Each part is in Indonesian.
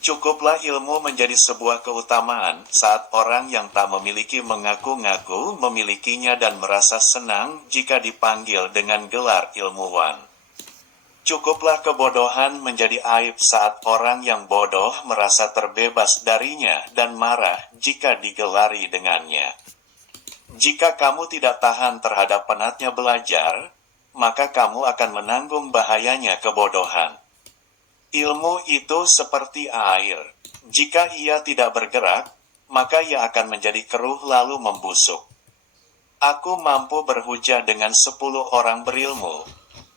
Cukuplah ilmu menjadi sebuah keutamaan saat orang yang tak memiliki mengaku-ngaku memilikinya dan merasa senang jika dipanggil dengan gelar ilmuwan. Cukuplah kebodohan menjadi aib saat orang yang bodoh merasa terbebas darinya dan marah jika digelari dengannya. Jika kamu tidak tahan terhadap penatnya belajar, maka kamu akan menanggung bahayanya kebodohan. Ilmu itu seperti air. Jika ia tidak bergerak, maka ia akan menjadi keruh lalu membusuk. Aku mampu berhujah dengan 10 orang berilmu,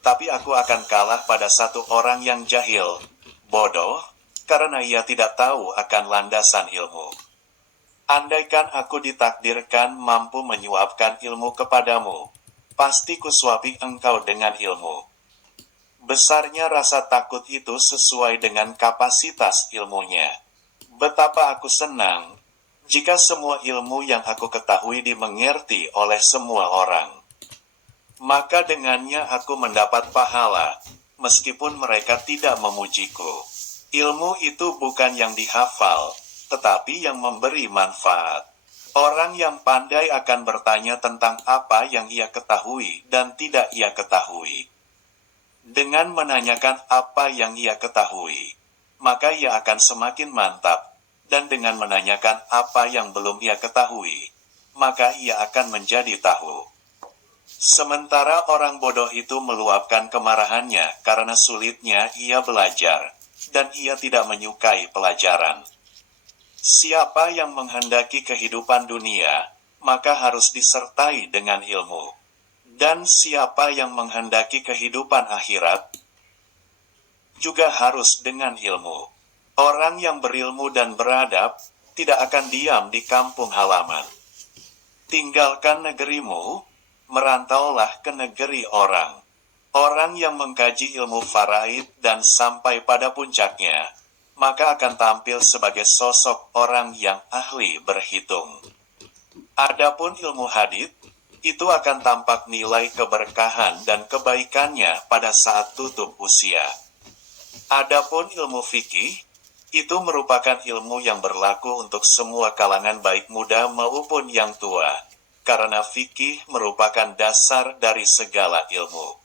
tapi aku akan kalah pada satu orang yang jahil, bodoh, karena ia tidak tahu akan landasan ilmu. Andaikan aku ditakdirkan mampu menyuapkan ilmu kepadamu, pasti kusuapi engkau dengan ilmu. Besarnya rasa takut itu sesuai dengan kapasitas ilmunya. Betapa aku senang jika semua ilmu yang aku ketahui dimengerti oleh semua orang. Maka dengannya aku mendapat pahala, meskipun mereka tidak memujiku. Ilmu itu bukan yang dihafal, tetapi yang memberi manfaat. Orang yang pandai akan bertanya tentang apa yang ia ketahui dan tidak ia ketahui. Dengan menanyakan apa yang ia ketahui, maka ia akan semakin mantap, dan dengan menanyakan apa yang belum ia ketahui, maka ia akan menjadi tahu. Sementara orang bodoh itu meluapkan kemarahannya karena sulitnya ia belajar, dan ia tidak menyukai pelajaran. Siapa yang menghendaki kehidupan dunia, maka harus disertai dengan ilmu. Dan siapa yang menghendaki kehidupan akhirat, juga harus dengan ilmu. Orang yang berilmu dan beradab, tidak akan diam di kampung halaman. Tinggalkan negerimu, merantaulah ke negeri orang. Orang yang mengkaji ilmu faraid dan sampai pada puncaknya, maka akan tampil sebagai sosok orang yang ahli berhitung. Adapun ilmu hadits, itu akan tampak nilai keberkahan dan kebaikannya pada saat tutup usia. Adapun ilmu fikih, itu merupakan ilmu yang berlaku untuk semua kalangan baik muda maupun yang tua, karena fikih merupakan dasar dari segala ilmu.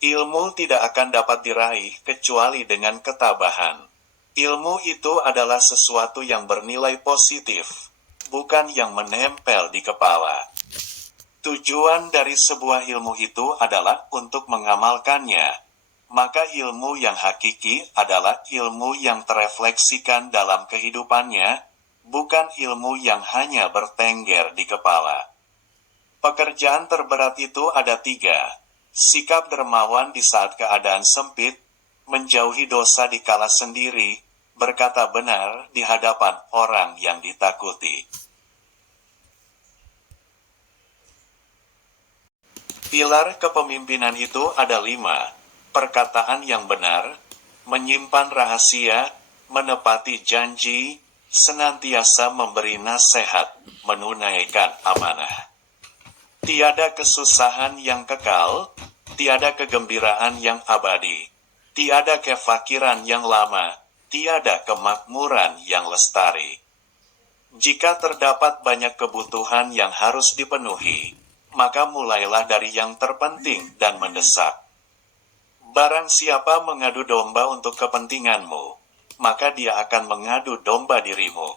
Ilmu tidak akan dapat diraih kecuali dengan ketabahan. Ilmu itu adalah sesuatu yang bernilai positif, bukan yang menempel di kepala. Tujuan dari sebuah ilmu itu adalah untuk mengamalkannya. Maka ilmu yang hakiki adalah ilmu yang terefleksikan dalam kehidupannya, bukan ilmu yang hanya bertengger di kepala. Pekerjaan terberat itu ada 3. Sikap dermawan di saat keadaan sempit, menjauhi dosa di kala sendiri, berkata benar di hadapan orang yang ditakuti. Pilar kepemimpinan itu ada 5. Perkataan yang benar, menyimpan rahasia, menepati janji, senantiasa memberi nasihat, menunaikan amanah. Tiada kesusahan yang kekal, tiada kegembiraan yang abadi, tiada kefakiran yang lama, tiada kemakmuran yang lestari. Jika terdapat banyak kebutuhan yang harus dipenuhi, maka mulailah dari yang terpenting dan mendesak. Barang siapa mengadu domba untuk kepentinganmu, maka dia akan mengadu domba dirimu.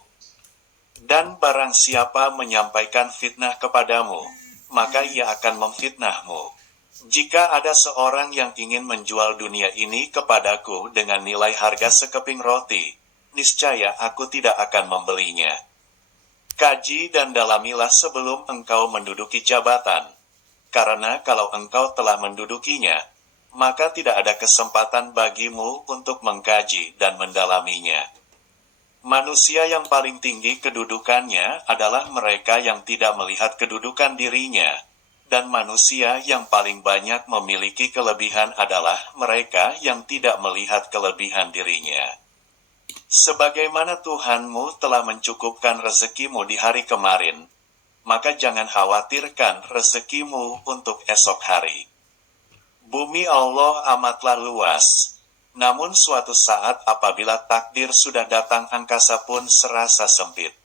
Dan barang siapa menyampaikan fitnah kepadamu, maka ia akan memfitnahmu. Jika ada seorang yang ingin menjual dunia ini kepadaku dengan nilai harga sekeping roti, niscaya aku tidak akan membelinya. Kaji dan dalamilah sebelum engkau menduduki jabatan, karena kalau engkau telah mendudukinya, maka tidak ada kesempatan bagimu untuk mengkaji dan mendalaminya. Manusia yang paling tinggi kedudukannya adalah mereka yang tidak melihat kedudukan dirinya, dan manusia yang paling banyak memiliki kelebihan adalah mereka yang tidak melihat kelebihan dirinya. Sebagaimana Tuhanmu telah mencukupkan rezekimu di hari kemarin, maka jangan khawatirkan rezekimu untuk esok hari. Bumi Allah amatlah luas, Namun suatu saat apabila takdir sudah datang angkasa pun serasa sempit.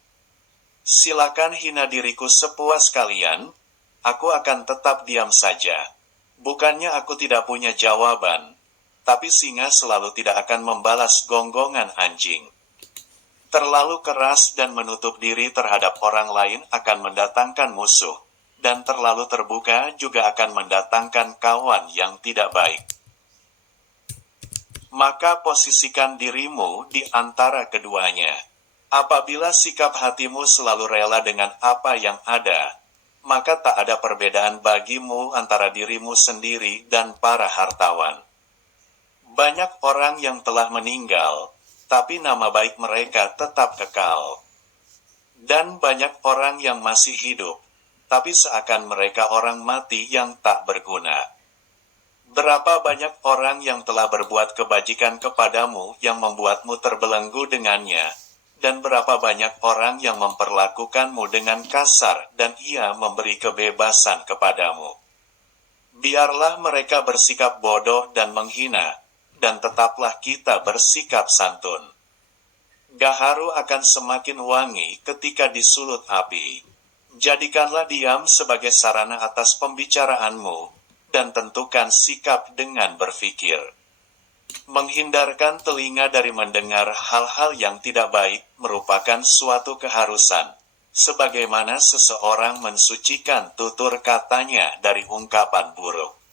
Silakan hina diriku sepuas kalian, aku akan tetap diam saja. Bukannya aku tidak punya jawaban, tapi singa selalu tidak akan membalas gonggongan anjing. Terlalu keras dan menutup diri terhadap orang lain akan mendatangkan musuh, dan terlalu terbuka juga akan mendatangkan kawan yang tidak baik. Maka posisikan dirimu di antara keduanya. Apabila sikap hatimu selalu rela dengan apa yang ada, maka tak ada perbedaan bagimu antara dirimu sendiri dan para hartawan. Banyak orang yang telah meninggal, tapi nama baik mereka tetap kekal. Dan banyak orang yang masih hidup, tapi seakan mereka orang mati yang tak berguna. Berapa banyak orang yang telah berbuat kebajikan kepadamu yang membuatmu terbelenggu dengannya, dan berapa banyak orang yang memperlakukanmu dengan kasar dan ia memberi kebebasan kepadamu. Biarlah mereka bersikap bodoh dan menghina, dan tetaplah kita bersikap santun. Gaharu akan semakin wangi ketika disulut api. Jadikanlah diam sebagai sarana atas pembicaraanmu, dan tentukan sikap dengan berpikir. Menghindarkan telinga dari mendengar hal-hal yang tidak baik merupakan suatu keharusan, sebagaimana seseorang mensucikan tutur katanya dari ungkapan buruk.